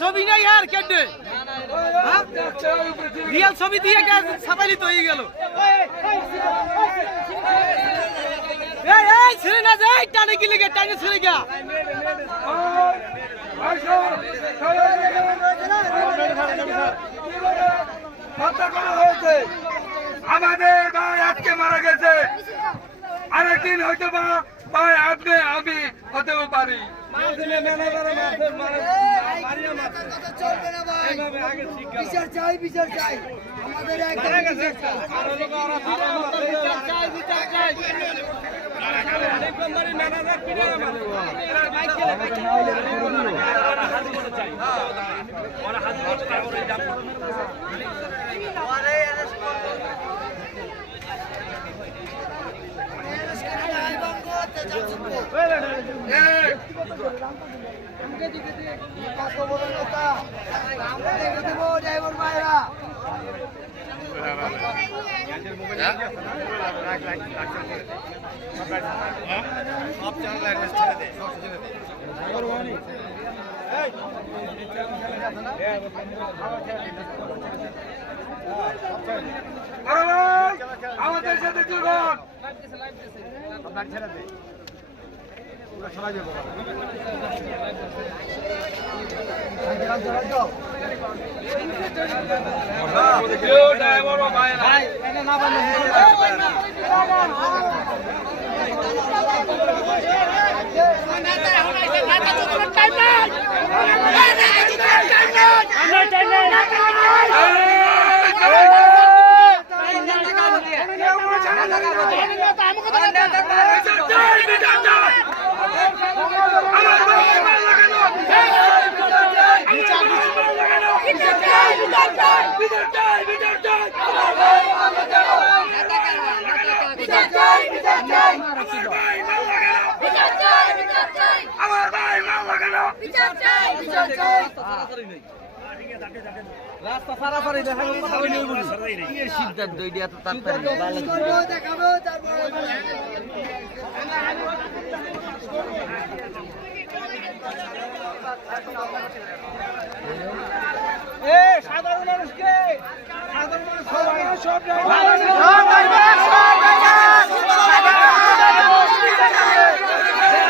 ছবি নাই আর কেটে রিয়েল ছবি দিয়ে ছাপাইলি তো হয়ে গেল এই ছেড়ে না যায় টানে কি লেগে টানে ছেড়ে গা আমাদের ভাই আজকে মারা গেছে আরেকদিন হয়তো বা ভাই আপনি আমি হতেও পারি বিচার চাই বিচার চাই আমাদের ড্রাইভার ভাইরা আমাদের সাথে জুড়ুন রাস্তা সারাসারি দেখাবো কথা বলি কি সিদ্ধান্ত এই এত তাড়াতাড়ি দেখাবো তারপরে সাধারণ মানুষকে সাধারণ মানুষ সব